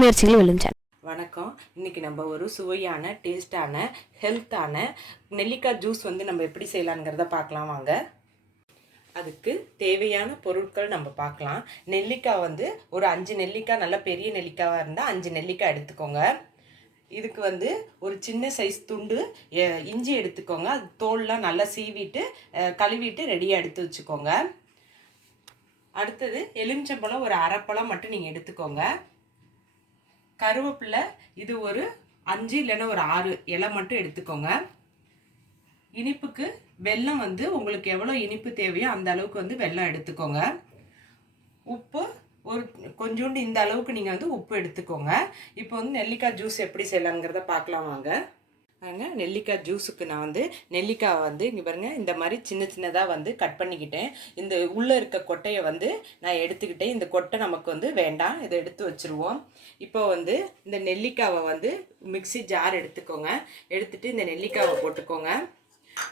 முயற்சிகள் விழுந்தன. வணக்கம். இன்னைக்கு நம்ம ஒரு சுவையான டேஸ்டான ஹெல்த்தான நெல்லிக்காய் ஜூஸ் வந்து நம்ம எப்படி செய்யலாங்கிறத பார்க்கலாம் வாங்க. அதுக்கு தேவையான பொருட்கள் நம்ம பார்க்கலாம். நெல்லிக்காய் வந்து ஒரு அஞ்சு நெல்லிக்காய் நல்ல பெரிய நெல்லிக்காயாக இருந்தால் அஞ்சு நெல்லிக்காய் எடுத்துக்கோங்க. இதுக்கு வந்து ஒரு சின்ன சைஸ் துண்டு இஞ்சி எடுத்துக்கோங்க. அது தோல்லாம் நல்லா சீவிட்டு கழுவிட்டு ரெடியாக எடுத்து வச்சுக்கோங்க. அடுத்தது எலுமிச்சம்பழம் ஒரு அரைப்பழம் மட்டும் நீங்கள் எடுத்துக்கோங்க. கருவேப்பிலை இது ஒரு அஞ்சு இல்லைன்னா ஒரு ஆறு இலை மட்டும் எடுத்துக்கோங்க. இனிப்புக்கு வெல்லம் வந்து உங்களுக்கு எவ்வளோ இனிப்பு தேவையோ அந்த அளவுக்கு வந்து வெல்லம் எடுத்துக்கோங்க. உப்பு ஒரு கொஞ்சோண்டு இந்த அளவுக்கு நீங்கள் வந்து உப்பு எடுத்துக்கோங்க. இப்போ வந்து நெல்லிக்காய் ஜூஸ் எப்படி செய்யலாங்கிறத பார்க்கலாம் வாங்க. பாருங்க நெல்லிக்காய் ஜூஸுக்கு நான் வந்து நெல்லிக்காய் வந்து இங்கே பாருங்கள் இந்த மாதிரி சின்ன சின்னதாக வந்து கட் பண்ணிக்கிட்டேன். இந்த உள்ளே இருக்க கொட்டையை வந்து நான் எடுத்துக்கிட்டேன். இந்த கொட்டை நமக்கு வந்து வேண்டாம் இதை எடுத்து வச்சுருவோம். இப்போ வந்து இந்த நெல்லிக்காவை வந்து மிக்ஸி ஜார் எடுத்துக்கோங்க. எடுத்துகிட்டு இந்த நெல்லிக்காவை போட்டுக்கோங்க.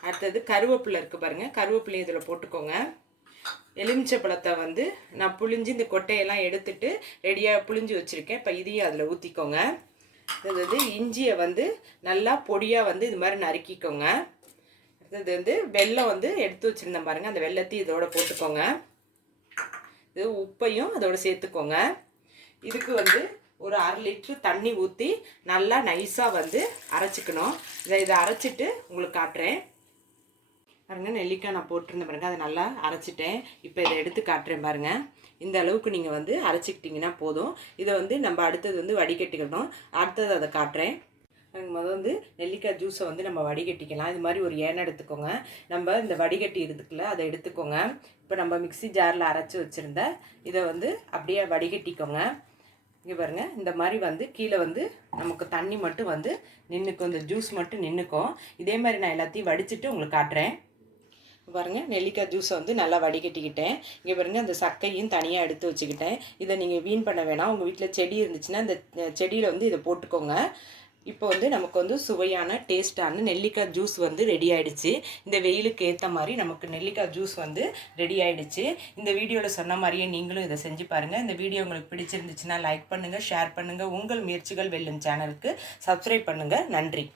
அடுத்தது கருவேப்பிலை இருக்குது பாருங்கள் கருவேப்பிலையும் இதில் போட்டுக்கோங்க. எலுமிச்சை பழத்தை வந்து நான் புழிஞ்சு இந்த கொட்டையெல்லாம் எடுத்துட்டு ரெடியாக புழிஞ்சு வச்சுருக்கேன். இப்போ இதையும் அதில் ஊற்றிக்கோங்க அடுத்தது வந்து இஞ்சியை வந்து நல்லா பொடியாக வந்து இது மாதிரி நறுக்கிக்கோங்க. அடுத்தது வந்து வெல்லம் வந்து எடுத்து வச்சுருந்தேன் பாருங்கள் அந்த வெல்லத்தையும் இதோட போட்டுக்கோங்க. இது உப்பையும் அதோட சேர்த்துக்கோங்க. இதுக்கு வந்து ஒரு அரை லிட்ரு தண்ணி ஊற்றி நல்லா நைஸாக வந்து அரைச்சிக்கணும். இதை இதை அரைச்சிட்டு உங்களுக்கு காட்டுறேன். பாருங்க நெல்லிக்காய் நான் போட்டிருந்தேன் பாருங்கள் அதை நல்லா அரைச்சிட்டேன். இப்போ இதை எடுத்து காட்டுறேன் பாருங்க. இந்த அளவுக்கு நீங்கள் வந்து அரைச்சிக்கிட்டிங்கன்னா போதும். இதை வந்து நம்ம அடுத்தது வந்து வடிகட்டிக்கணும். அடுத்தது அதை காட்டுறேன். முதல் வந்து நெல்லிக்காய் ஜூஸை வந்து நம்ம வடிகட்டிக்கலாம். இது மாதிரி ஒரு ஏனை எடுத்துக்கோங்க. நம்ம இந்த வடிகட்டி இருக்குல்ல அதை எடுத்துக்கோங்க. இப்போ நம்ம மிக்ஸி ஜாரில் அரைச்சி வச்சுருந்த இதை வந்து அப்படியே வடிகட்டிக்கோங்க. இங்கே பாருங்க இந்த மாதிரி வந்து கீழே வந்து நமக்கு தண்ணி மட்டும் வந்து நின்றுக்கும் இந்த ஜூஸ் மட்டும் நின்றுக்கும் இதே மாதிரி நான் எல்லாத்தையும் வடிச்சிட்டு உங்களுக்கு காட்டுறேன். பாருங்கள் நெல்லிக்காய் ஜூஸை வந்து நல்லா வடிகட்டிக்கிட்டேன். இங்கே பாருங்க அந்த சக்கையும் தனியாக எடுத்து வச்சுக்கிட்டேன். இதை நீங்கள் வீண் பண்ண வேணாம். உங்கள் வீட்டில் செடி இருந்துச்சுன்னா இந்த செடியில் வந்து இதை போட்டுக்கோங்க. இப்போ வந்து நமக்கு வந்து சுவையான டேஸ்டான நெல்லிக்காய் ஜூஸ் வந்து ரெடி ஆகிடுச்சு இந்த வெயிலுக்கு ஏற்ற மாதிரி நமக்கு நெல்லிக்காய் ஜூஸ் வந்து ரெடி ஆகிடுச்சு இந்த வீடியோவில் சொன்ன மாதிரியே நீங்களும் இதை செஞ்சு பாருங்கள் இந்த வீடியோ உங்களுக்கு பிடிச்சிருந்துச்சுன்னா லைக் பண்ணுங்கள் ஷேர் பண்ணுங்கள் உங்கள் முயற்சிகள் வெல்லும் சேனலுக்கு சப்ஸ்கிரைப் பண்ணுங்கள் நன்றி.